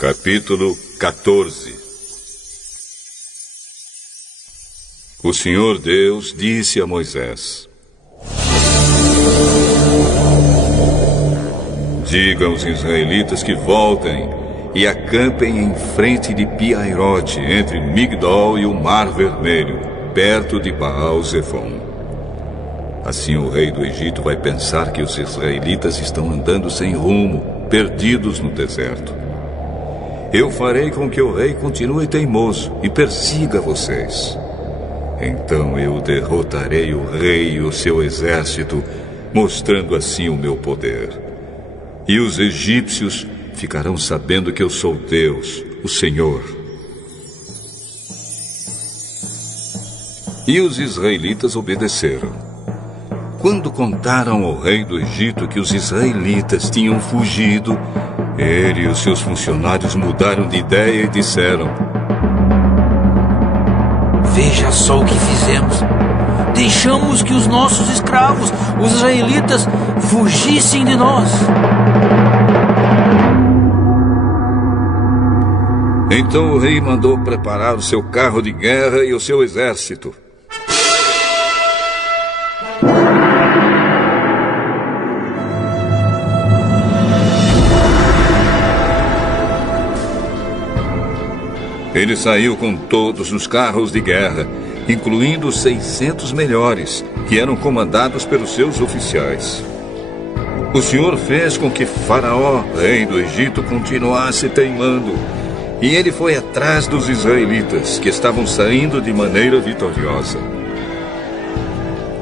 Capítulo 14. O Senhor Deus disse a Moisés: diga aos israelitas que voltem e acampem em frente de Pi-Hairote, entre Migdol e o Mar Vermelho, perto de Baal-Zefon. Assim o rei do Egito vai pensar que os israelitas estão andando sem rumo, perdidos no deserto. Eu farei com que o rei continue teimoso e persiga vocês. Então eu derrotarei o rei e o seu exército, mostrando assim o meu poder. E os egípcios ficarão sabendo que eu sou Deus, o Senhor. E os israelitas obedeceram. Quando contaram ao rei do Egito que os israelitas tinham fugido, ele e os seus funcionários mudaram de ideia e disseram: veja só o que fizemos. Deixamos que os nossos escravos, os israelitas, fugissem de nós. Então o rei mandou preparar o seu carro de guerra e o seu exército. Ele saiu com todos os carros de guerra, incluindo os 600 melhores, que eram comandados pelos seus oficiais. O Senhor fez com que Faraó, rei do Egito, continuasse teimando, e ele foi atrás dos israelitas, que estavam saindo de maneira vitoriosa.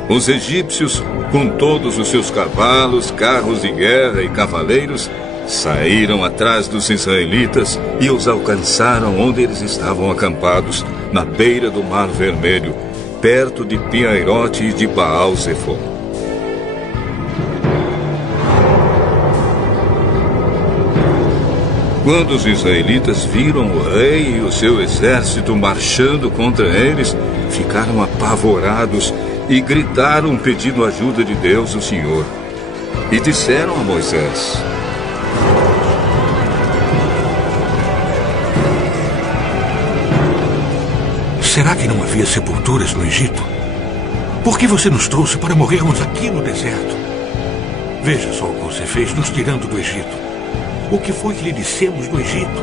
Os egípcios, com todos os seus cavalos, carros de guerra e cavaleiros, saíram atrás dos israelitas e os alcançaram onde eles estavam acampados, na beira do Mar Vermelho, perto de Pi-Hairote e de Baal-Zefon. Quando os israelitas viram o rei e o seu exército marchando contra eles, ficaram apavorados e gritaram pedindo ajuda de Deus, o Senhor. E disseram a Moisés: será que não havia sepulturas no Egito? Por que você nos trouxe para morrermos aqui no deserto? Veja só o que você fez nos tirando do Egito. O que foi que lhe dissemos no Egito?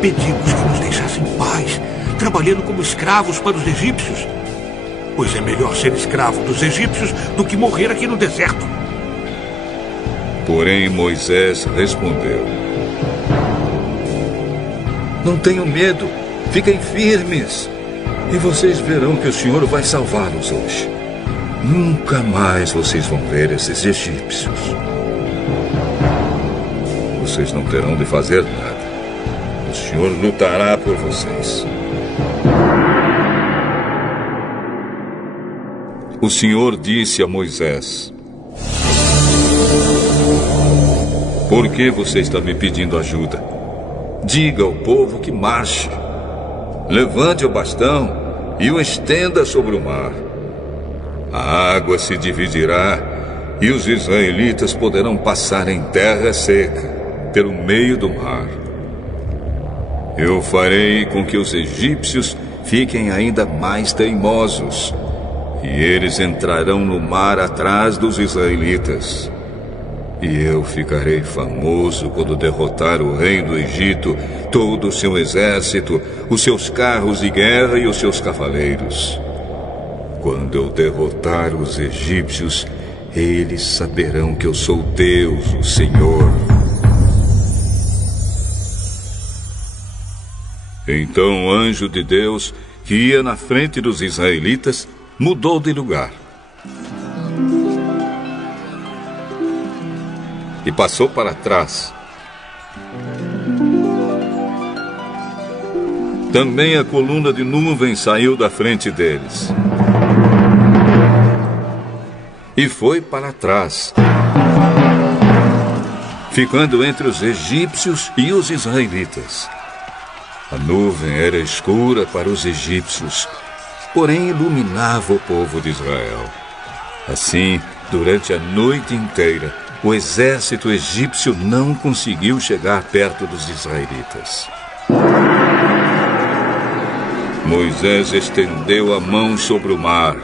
Pedimos que nos deixassem em paz, trabalhando como escravos para os egípcios. Pois é melhor ser escravo dos egípcios do que morrer aqui no deserto. Porém Moisés respondeu: não tenham medo, fiquem firmes. E vocês verão que o Senhor vai salvá-los hoje. Nunca mais vocês vão ver esses egípcios. Vocês não terão de fazer nada. O Senhor lutará por vocês. O Senhor disse a Moisés: por que você está me pedindo ajuda? Diga ao povo que marche. Levante o bastão e o estenda sobre o mar. A água se dividirá e os israelitas poderão passar em terra seca, pelo meio do mar. Eu farei com que os egípcios fiquem ainda mais teimosos, e eles entrarão no mar atrás dos israelitas. E eu ficarei famoso quando derrotar o rei do Egito, todo o seu exército, os seus carros de guerra e os seus cavaleiros. Quando eu derrotar os egípcios, eles saberão que eu sou Deus, o Senhor. Então o anjo de Deus, que ia na frente dos israelitas, mudou de lugar e passou para trás. Também a coluna de nuvem saiu da frente deles e foi para trás, ficando entre os egípcios e os israelitas. A nuvem era escura para os egípcios, porém iluminava o povo de Israel. Assim, durante a noite inteira, o exército egípcio não conseguiu chegar perto dos israelitas. Moisés estendeu a mão sobre o mar.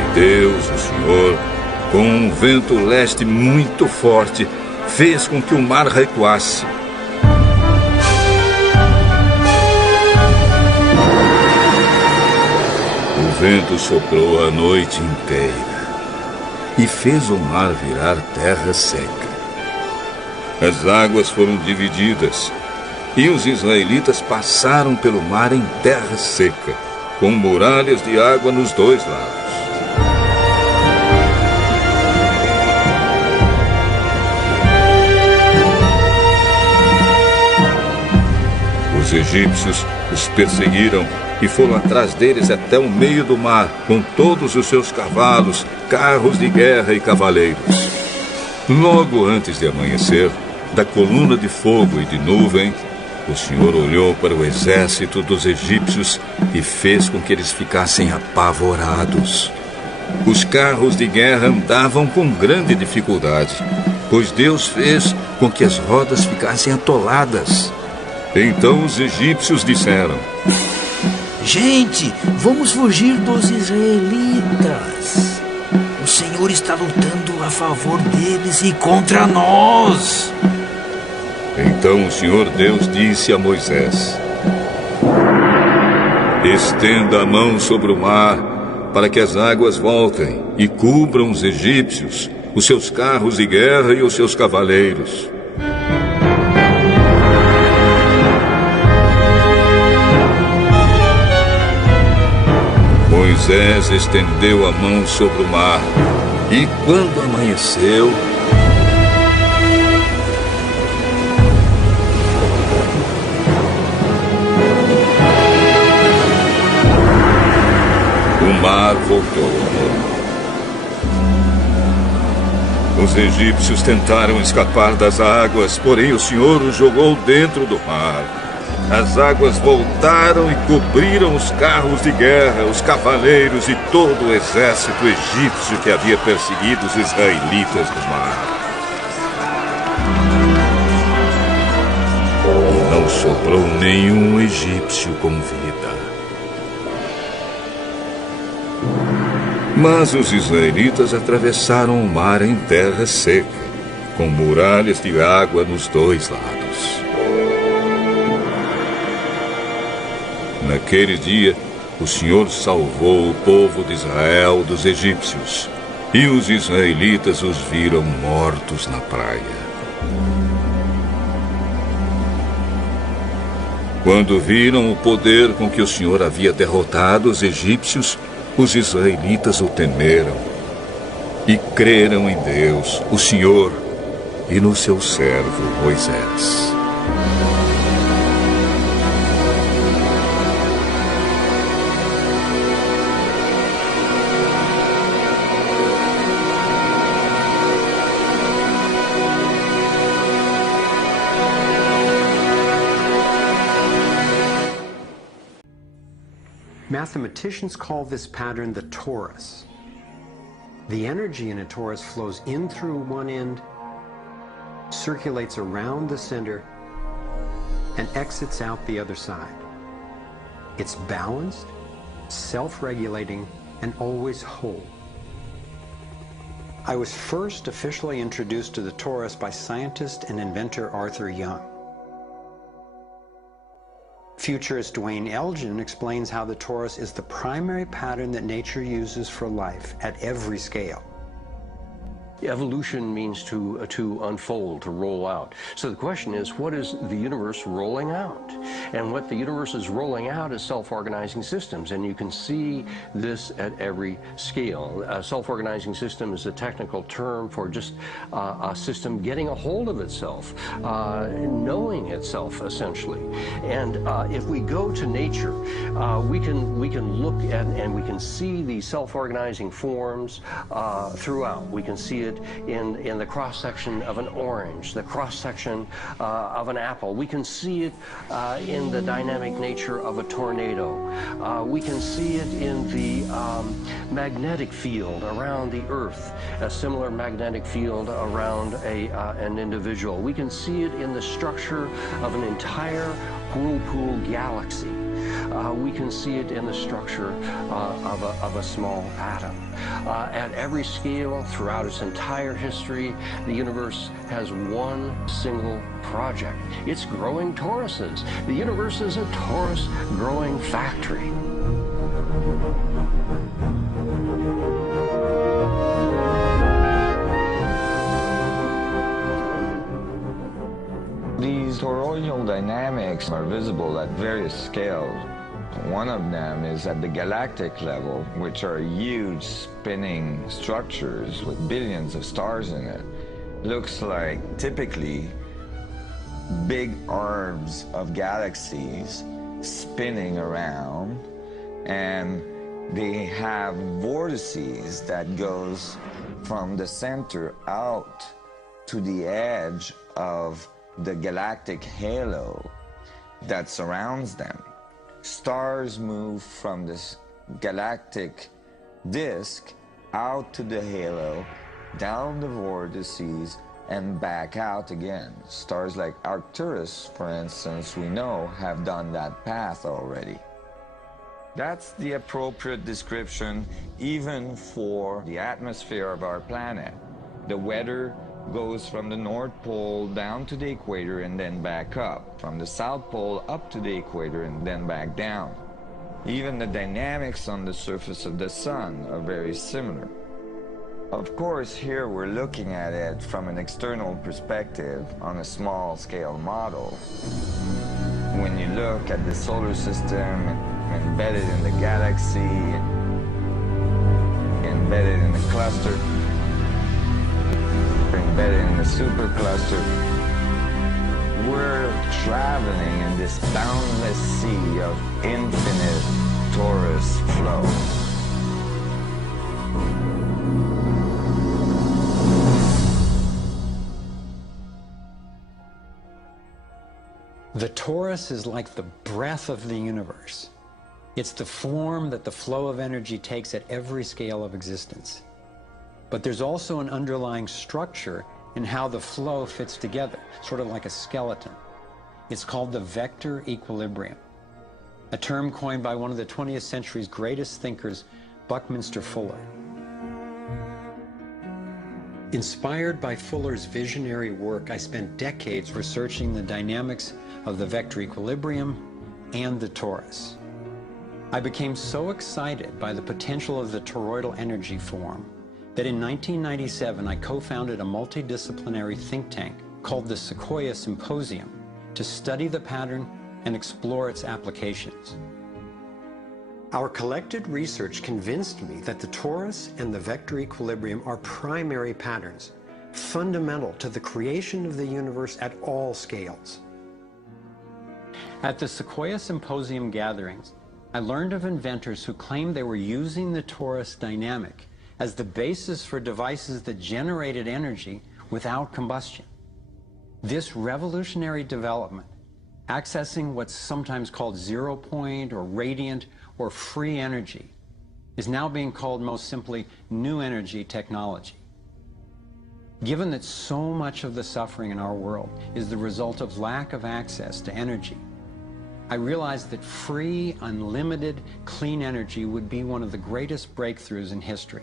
E Deus, o Senhor, com um vento leste muito forte, fez com que o mar recuasse. O vento soprou a noite inteira e fez o mar virar terra seca. As águas foram divididas e os israelitas passaram pelo mar em terra seca, com muralhas de água nos dois lados. Os egípcios os perseguiram e foram atrás deles até o meio do mar, com todos os seus cavalos, carros de guerra e cavaleiros. Logo antes de amanhecer, da coluna de fogo e de nuvem, o Senhor olhou para o exército dos egípcios e fez com que eles ficassem apavorados. Os carros de guerra andavam com grande dificuldade, pois Deus fez com que as rodas ficassem atoladas. Então os egípcios disseram: Gente, vamos fugir dos israelitas. O Senhor está lutando a favor deles e contra nós. Então o Senhor Deus disse a Moisés: Estenda a mão sobre o mar, para que as águas voltem e cubram os egípcios, os seus carros de guerra e os seus cavaleiros. Moisés estendeu a mão sobre o mar, e quando amanheceu, o mar voltou. Os egípcios tentaram escapar das águas, porém o Senhor os jogou dentro do mar. As águas voltaram e cobriram os carros de guerra, os cavaleiros e todo o exército egípcio que havia perseguido os israelitas no mar. E não sobrou nenhum egípcio com vida. Mas os israelitas atravessaram o mar em terra seca, com muralhas de água nos dois lados. Naquele dia, o Senhor salvou o povo de Israel dos egípcios, e os israelitas os viram mortos na praia. Quando viram o poder com que o Senhor havia derrotado os egípcios, os israelitas o temeram e creram em Deus, o Senhor, e no seu servo Moisés. Mathematicians call this pattern the torus. The energy in a torus flows in through one end, circulates around the center, and exits out the other side. It's balanced, self-regulating, and always whole. I was first officially introduced to the torus by scientist and inventor Arthur Young. Futurist Dwayne Elgin explains how the torus is the primary pattern that nature uses for life at every scale. Evolution means to unfold, to roll out. So the question is, what is the universe rolling out? And what the universe is rolling out is self-organizing systems, and you can see this at every scale. A self-organizing system is a technical term for just a system getting a hold of itself, knowing itself, essentially. And if we go to nature, we can look at and we can see these self-organizing forms throughout. We can see it in the cross-section of an orange, the cross-section of an apple. We can see it in the dynamic nature of a tornado. We can see it in the magnetic field around the Earth, a similar magnetic field around an individual. We can see it in the structure of an entire whirlpool galaxy. We can see it in the structure of a small atom. At every scale, throughout its entire history, the universe has one single project. It's growing toruses. The universe is a torus growing factory. These toroidal dynamics are visible at various scales. One of them is at the galactic level, which are huge spinning structures with billions of stars in it. Looks like typically big arms of galaxies spinning around, and they have vortices that goes from the center out to the edge of the galactic halo that surrounds them. Stars move from this galactic disk out to the halo, down the vortices, and back out again. Stars like Arcturus, for instance, we know have done that path already. That's the appropriate description even for the atmosphere of our planet. The weather goes from the North Pole down to the equator and then back up, from the South Pole up to the equator and then back down. Even the dynamics on the surface of the sun are very similar. Of course, here we're looking at it from an external perspective on a small scale model. When you look at the solar system embedded in the galaxy, embedded in the cluster, embedded in the supercluster, we're traveling in this boundless sea of infinite torus flow. The torus is like the breath of the universe. It's the form that the flow of energy takes at every scale of existence. But there's also an underlying structure in how the flow fits together, sort of like a skeleton. It's called the vector equilibrium, a term coined by one of the 20th century's greatest thinkers, Buckminster Fuller. Inspired by Fuller's visionary work, I spent decades researching the dynamics of the vector equilibrium and the torus. I became so excited by the potential of the toroidal energy form that in 1997 I co-founded a multidisciplinary think tank called the Sequoia Symposium to study the pattern and explore its applications. Our collected research convinced me that the torus and the vector equilibrium are primary patterns, fundamental to the creation of the universe at all scales. At the Sequoia Symposium gatherings, I learned of inventors who claimed they were using the torus dynamic as the basis for devices that generated energy without combustion. This revolutionary development, accessing what's sometimes called zero point or radiant or free energy, is now being called most simply new energy technology. Given that so much of the suffering in our world is the result of lack of access to energy, I realized that free, unlimited, clean energy would be one of the greatest breakthroughs in history.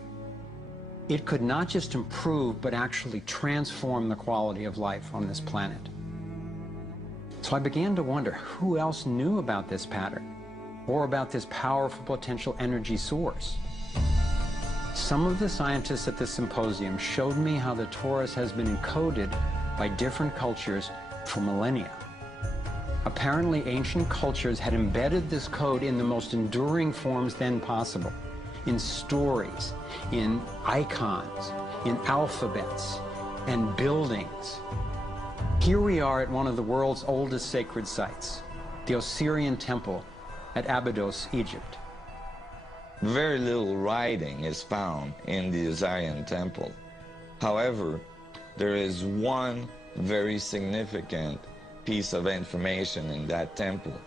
It could not just improve, but actually transform the quality of life on this planet. So I began to wonder who else knew about this pattern or about this powerful potential energy source. Some of the scientists at the symposium showed me how the torus has been encoded by different cultures for millennia. Apparently, ancient cultures had embedded this code in the most enduring forms then possible, in stories, in icons, in alphabets, and buildings. Here we are at one of the world's oldest sacred sites, the Osirian Temple at Abydos, Egypt. Very little writing is found in the Osirian Temple. However, there is one very significant piece of information in that temple.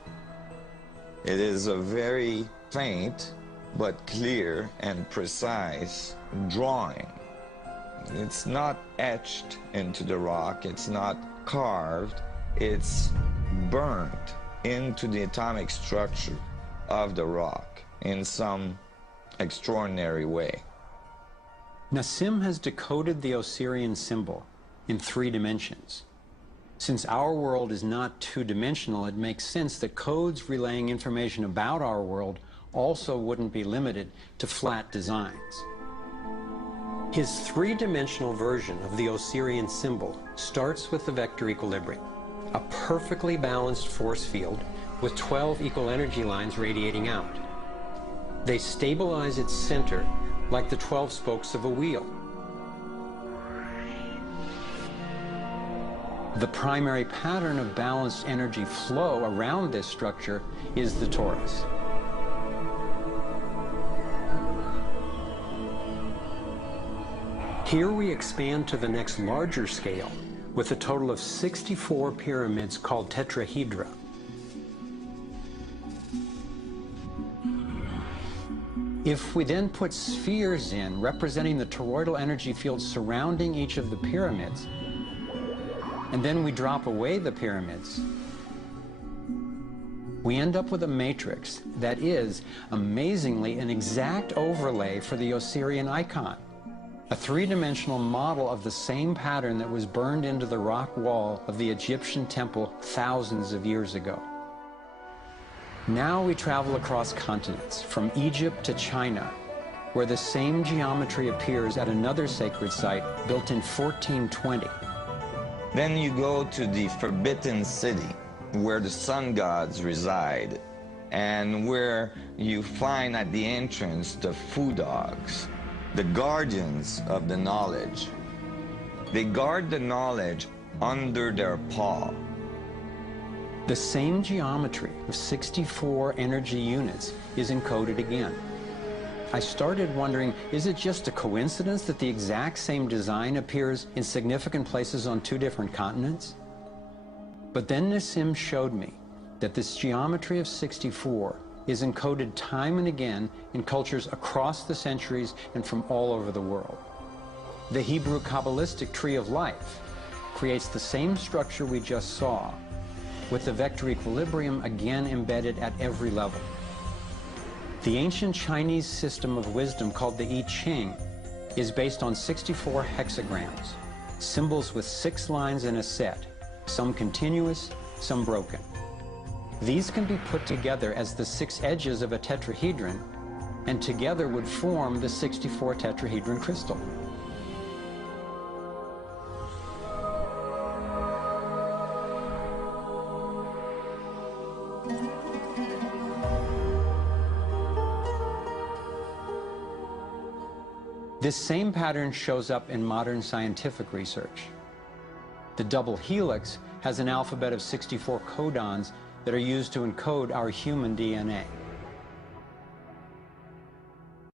It is a very faint but clear and precise drawing. It's not etched into the rock, it's not carved, it's burnt into the atomic structure of the rock in some extraordinary way. Nassim has decoded the Osirian symbol in 3 dimensions. Since our world is not two-dimensional, it makes sense that codes relaying information about our world also wouldn't be limited to flat designs. His 3-dimensional version of the Osirian symbol starts with the vector equilibrium, a perfectly balanced force field with 12 equal energy lines radiating out. They stabilize its center like the 12 spokes of a wheel. The primary pattern of balanced energy flow around this structure is the torus. Here we expand to the next larger scale with a total of 64 pyramids called tetrahedra. If we then put spheres in representing the toroidal energy field surrounding each of the pyramids, and then we drop away the pyramids, we end up with a matrix that is, amazingly, an exact overlay for the Osirian icon, a 3-dimensional model of the same pattern that was burned into the rock wall of the Egyptian temple thousands of years ago. Now we travel across continents, from Egypt to China, where the same geometry appears at another sacred site built in 1420. Then you go to the Forbidden City, where the sun gods reside, and where you find at the entrance the Fu dogs, the guardians of the knowledge. They guard the knowledge under their paw. The same geometry of 64 energy units is encoded again. I started wondering, is it just a coincidence that the exact same design appears in significant places on 2 different continents? But then Nassim showed me that this geometry of 64 is encoded time and again in cultures across the centuries and from all over the world. The Hebrew Kabbalistic tree of life creates the same structure we just saw, with the vector equilibrium again embedded at every level. The ancient Chinese system of wisdom called the I Ching is based on 64 hexagrams, symbols with 6 lines in a set, some continuous, some broken. These can be put together as the 6 edges of a tetrahedron, and together would form the 64 tetrahedron crystal. This same pattern shows up in modern scientific research. The double helix has an alphabet of 64 codons that are used to encode our human DNA.